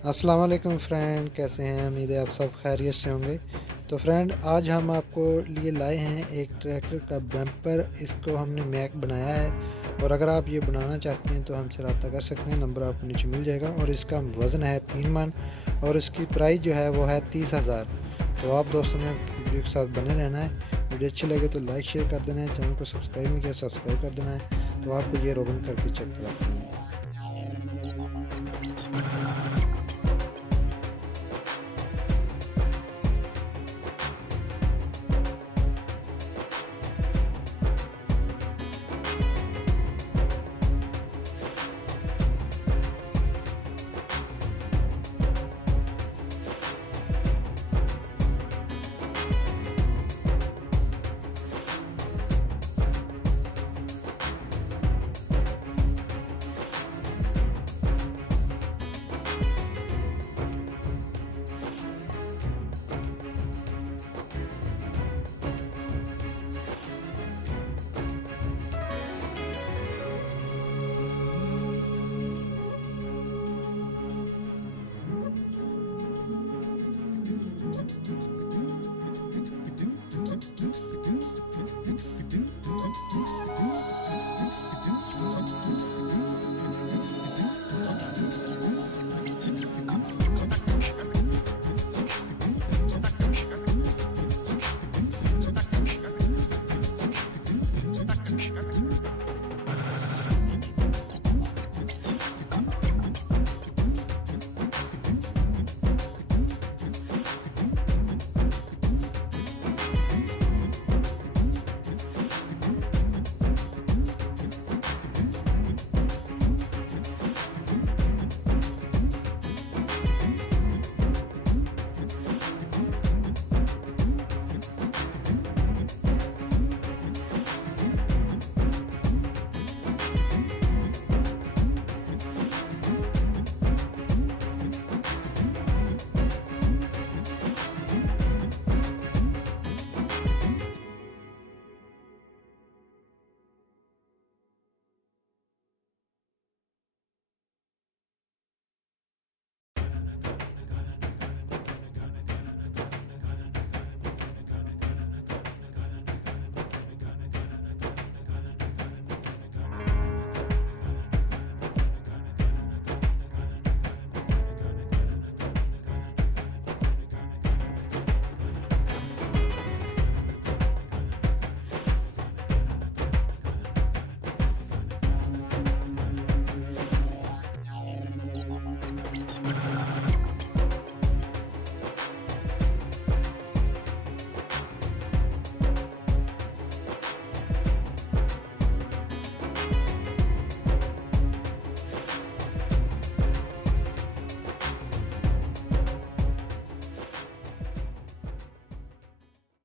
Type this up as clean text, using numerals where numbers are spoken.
अस्सलाम वालेकुम फ्रेंड, कैसे हैं? उम्मीद है आप सब खैरियत से होंगे। तो फ्रेंड, आज हम आपको लिए लाए हैं एक ट्रैक्टर का बम्पर। इसको हमने मैक बनाया है और अगर आप ये बनाना चाहते हैं तो हमसे रब्ता कर सकते हैं। नंबर आपको नीचे मिल जाएगा और इसका वज़न है 3 मन और इसकी प्राइस जो है वो है 30,000। तो आप दोस्तों ने वीडियो के साथ बने रहना है। वीडियो अच्छी लगे तो लाइक शेयर कर देना है। चैनल को सब्सक्राइब नहीं किया, सब्सक्राइब कर देना है। तो आपको ये रोगन करके चेक कराते हैं।